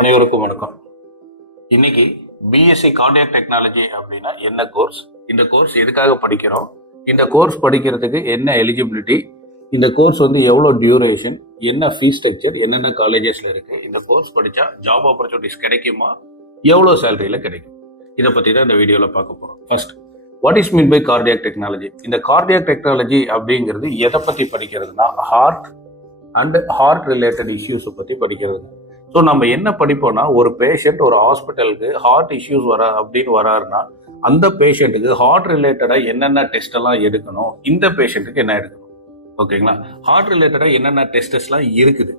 அனைவருக்கும் வணக்கம். இன்னைக்கு பிஎஸ்சி கார்டியாக் டெக்னாலஜி அப்படின்னா என்ன கோர்ஸ், இந்த கோர்ஸ் எதுக்காக படிக்கிறோம், இந்த கோர்ஸ் படிக்கிறதுக்கு என்ன எலிஜிபிலிட்டி, இந்த கோர்ஸ் எவ்வளோ டியூரேஷன், என்ன ஃபீஸ் ஸ்ட்ரக்சர், என்னென்ன காலேஜஸ்ல இருக்கு, இந்த கோர்ஸ் படிச்சா ஜாப் ஆப்பர்ச்சுனிட்டிஸ் கிடைக்குமா, எவ்வளோ சேலரியில கிடைக்கும், இதை பத்தி தான் இந்த வீடியோல பார்க்க போறோம். First, what is mean by cardiac technology? இந்த கார்டியாக் டெக்னாலஜி அப்படிங்கிறது எதை பத்தி படிக்கிறதுனா heart and heart related issues பத்தி படிக்கிறது. ஸோ நம்ம என்ன படிப்போம்னா, ஒரு பேஷண்ட் ஒரு ஹாஸ்பிட்டலுக்கு ஹார்ட் இஷ்யூஸ் அப்படின்னு வராருன்னா அந்த பேஷண்ட்டுக்கு ஹார்ட் ரிலேட்டடா என்னென்ன டெஸ்ட் எல்லாம் எடுக்கணும், இந்த பேஷண்ட்டுக்கு என்ன எடுக்கணும், ஓகேங்களா? ஹார்ட் ரிலேட்டடா என்னென்ன டெஸ்ட்லாம் இருக்குது.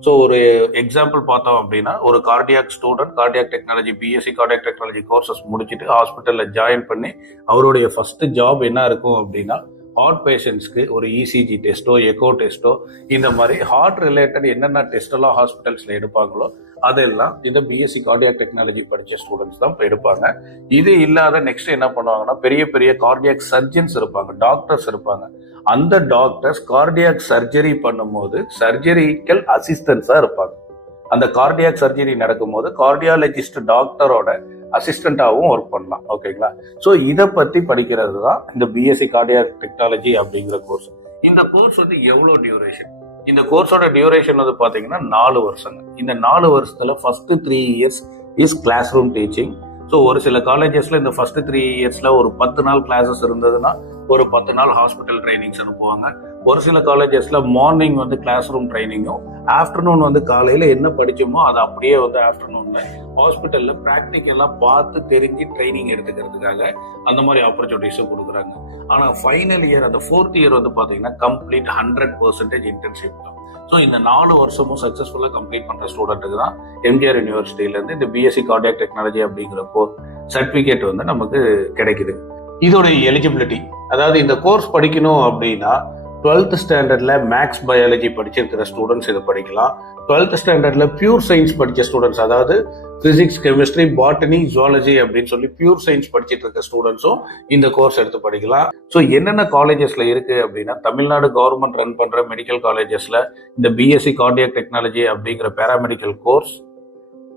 ஸோ ஒரு எக்ஸாம்பிள் பார்த்தோம் அப்படின்னா, ஒரு cardiac student cardiac technology BSc cardiac technology courses முடிச்சுட்டு ஹாஸ்பிட்டலில் ஜாயின் பண்ணி அவருடைய ஃபர்ஸ்ட் ஜாப் என்ன இருக்கும் அப்படின்னா, ஹார்ட் பேஷண்ட்ஸ்க்கு ஒரு இசிஜி டெஸ்ட்டோ எக்கோ டெஸ்ட்டோ இந்த மாதிரி ஹார்ட் ரிலேட்டட் என்னென்ன டெஸ்ட் எல்லாம் ஹாஸ்பிட்டல்ஸ்ல எடுப்பாங்களோ அதெல்லாம் இந்த பிஎஸ்சி கார்டியாக் டெக்னாலஜி படிச்ச ஸ்டூடெண்ட்ஸ் தான் எடுப்பாங்க. இது இல்லாத நெக்ஸ்ட் என்ன பண்ணுவாங்கன்னா, பெரிய பெரிய கார்டியாக் சர்ஜன்ஸ் இருப்பாங்க, டாக்டர்ஸ் இருப்பாங்க. அந்த டாக்டர்ஸ் கார்டியாக் சர்ஜரி பண்ணும்போது சர்ஜரிக்கல் அசிஸ்டன்ஸா இருப்பாங்க. அந்த கார்டியாக் சர்ஜரி நடக்கும்போது கார்டியாலஜிஸ்ட் டாக்டரோட அசிஸ்டண்டாகவும் ஒர்க் பண்ணலாம், ஓகேங்களா? ஸோ இதை பத்தி படிக்கிறது தான் இந்த பிஎஸ்சி கார்டியாக் டெக்னாலஜி அப்படிங்கிற கோர்ஸ். இந்த கோர்ஸ் எவ்வளோ டியூரேஷன்? இந்த கோர்ஸோட டியூரேஷன் பாத்தீங்கன்னா 4 வருஷங்க. இந்த 4 வருஷத்துல first 3 years is classroom teaching. So ஒரு சில காலேஜஸ்ல இந்த ஃபர்ஸ்ட் 3 இயர்ஸ்ல ஒரு 10 நாள் கிளாஸஸ் இருந்ததுன்னா ஒரு 10 நாள் ஹாஸ்பிட்டல் ட்ரைனிங்ஸ் அனுப்புவாங்க. ஒரு சில காலேஜஸ்ல மார்னிங் கிளாஸ் ரூம் ட்ரைனிங்கும், ஆஃப்டர்நூன் காலையில என்ன படிச்சோமோ அதை அப்படியே ஆஃப்டர்நூன்ல ஹாஸ்பிட்டல்ல பிராக்டிக்கலா பார்த்து தெரிஞ்சு ட்ரைனிங் எடுத்துக்கிறதுக்காக அந்த மாதிரி ஆப்பர்ச்சுனிட்டிஸும் கொடுக்குறாங்க. ஆனா ஃபைனல் இயர் அந்த 4th இயர் பாத்தீங்கன்னா கம்ப்ளீட் 100% இன்டர்ன்ஷிப் தான். ஸோ இந்த 4 வருஷமும் சக்சஸ்ஃபுல்லா கம்ப்ளீட் பண்ற ஸ்டூடெண்ட்டுக்கு தான் எம்ஜிஆர் யூனிவர்சிட்டியில இருந்து இந்த பிஎஸ்சி கார்டியாக் டெக்னாலஜி அப்படிங்கிற கோர்ஸ் சர்டிபிகேட் நமக்கு கிடைக்குது. இதோட எலிஜிபிலிட்டி, அதாவது இந்த கோர்ஸ் படிக்கணும் அப்படின்னா 12th ஸ்டாண்டர்ட்ல மேக்ஸ் பயாலஜி படிச்சிருக்கிற ஸ்டூடெண்ட்ஸ் இதை படிக்கலாம். 12th ஸ்டாண்டர்ட்ல பியூர் சயின்ஸ் படிச்ச ஸ்டூடெண்ட்ஸ், அதாவது பிசிக்ஸ், கெமிஸ்ட்ரி, பாட்டனி, ஜுவாலஜி அப்படின்னு சொல்லி பியூர் சயின்ஸ் படிச்சிட்டு இருக்க ஸ்டூடெண்ட்ஸும் இந்த கோர்ஸ் எடுத்து படிக்கலாம். ஸோ என்னென்ன காலேஜஸ்ல இருக்கு அப்படின்னா, தமிழ்நாடு கவர்மெண்ட் ரன் பண்ற மெடிக்கல் காலேஜஸ்ல இந்த பிஎஸ்சி கார்டியாக் டெக்னாலஜி அப்படிங்கிற பேராமெடிக்கல் கோர்ஸ்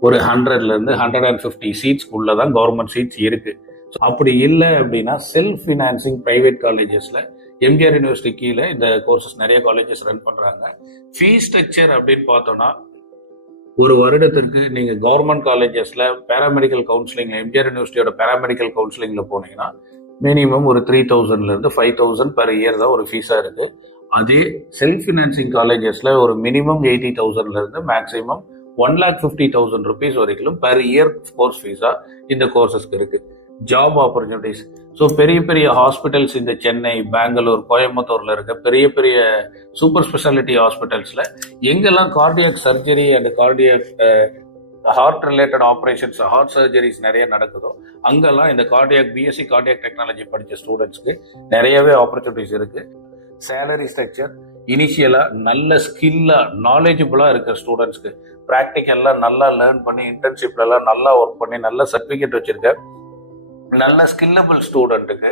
ஒரு 100ல இருந்து 150 சீட்ஸ் உள்ளதான் கவர்மெண்ட் சீட்ஸ் இருக்கு. அப்படி இல்லை அப்படின்னா செல்ஃப் ஃபினான்சிங் பிரைவேட் காலேஜஸ்ல எம்ஜிஆர் யூனிவர்சிட்டி கீழே இந்த கோர்சஸ் நிறைய காலேஜஸ் ரன் பண்றாங்க. ஃபீஸ் ஸ்ட்ரக்சர் அப்படின்னு பார்த்தோம்னா, ஒரு வருடத்திற்கு நீங்க கவர்மெண்ட் காலேஜஸ்ல பேராமெடிக்கல் கவுன்சிலிங் எம்ஜிஆர் யூனிவர்சிட்டியோட பேராமெடிக்கல் கவுன்சிலிங்ல போனீங்கன்னா மினிமம் ஒரு 3000ல இருந்து 5000 பெர் இயர் தான் ஒரு ஃபீஸா இருக்கு. அதே செல்ஃப் ஃபினான்சிங் காலேஜஸ்ல ஒரு மினிமம் 80,000ல இருந்து மேக்சிமம் 1,50,000 rupees வரைக்கும் பெர் இயர் கோர்ஸ் ஃபீஸா இந்த கோர்சஸ்க்கு இருக்கு. ஜாப் ஆப்பர்ச்சுனிட்டிஸ், ஸோ பெரிய பெரிய ஹாஸ்பிட்டல்ஸ் இந்த சென்னை, பெங்களூர், கோயம்புத்தூர்ல இருக்க பெரிய பெரிய சூப்பர் ஸ்பெஷாலிட்டி ஹாஸ்பிட்டல்ஸ்ல எங்கெல்லாம் cardiac surgery and cardiac heart related operations, heart surgeries நிறைய நடக்குதோ அங்கெல்லாம் இந்த கார்டியாக் பிஎஸ்சி கார்டியாக் டெக்னாலஜி படிச்ச ஸ்டூடெண்ட்ஸ்க்கு நிறையவே ஆப்பர்ச்சுனிட்டிஸ் இருக்கு. சேலரி ஸ்ட்ரக்சர் இனிஷியலா நல்ல ஸ்கில்லா நாலேஜபிளா இருக்கிற ஸ்டூடெண்ட்ஸ்க்கு ப்ராக்டிக்கல்லாம் நல்லா லேர்ன் பண்ணி இன்டர்ன்ஷிப்ல எல்லாம் நல்லா ஒர்க் பண்ணி நல்ல சர்டிபிகேட் வச்சிருக்க நல்ல ஸ்கில்லபிள் ஸ்டூடெண்ட்டுக்கு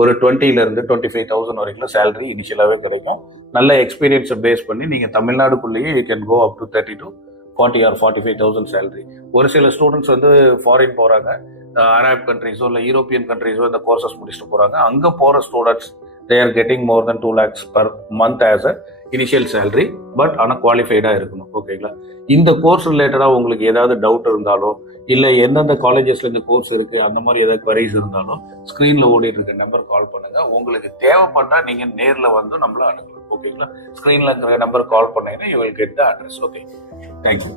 ஒரு 20ல இருந்து 25,000 வரைக்கும் சேலரி இனிஷியலாவே கிடைக்கும். நல்ல எக்ஸ்பீரியன்ஸை பேஸ் பண்ணி நீங்க தமிழ்நாடுக்குள்ளேயே you can go up to 30 to 40 or 45,000 salary. ஒரு சில ஸ்டூடெண்ட்ஸ் ஃபாரின் போறாங்க, அரப் கண்ட்ரீஸோ இல்லை யூரோப்பியன் கண்ட்ரீஸோ இந்த கோர்சஸ் முடிச்சுட்டு போறாங்க. அங்க போற students they are getting more than 2 lakhs per month as a initial salary, but ஆனால் குவாலிஃபைடா இருக்கணும், ஓகேங்களா? இந்த கோர்ஸ் ரிலேட்டடா உங்களுக்கு ஏதாவது டவுட் இருந்தாலோ இல்லை எந்தெந்த காலேஜஸ்ல இந்த கோர்ஸ் இருக்கு அந்த மாதிரி ஏதாவது குவரிஸ் இருந்தாலும் ஸ்கிரீன்ல ஓடிட்டு இருக்க நம்பர் கால் பண்ணுங்க. உங்களுக்கு தேவைப்பட்டா நீங்க நேர்ல நம்மள அணுகலாம், ஓகேங்களா? ஸ்கிரீன்ல இருக்கிற நம்பர் கால் பண்ணீங்கன்னா you will get the address. Okay, thank you.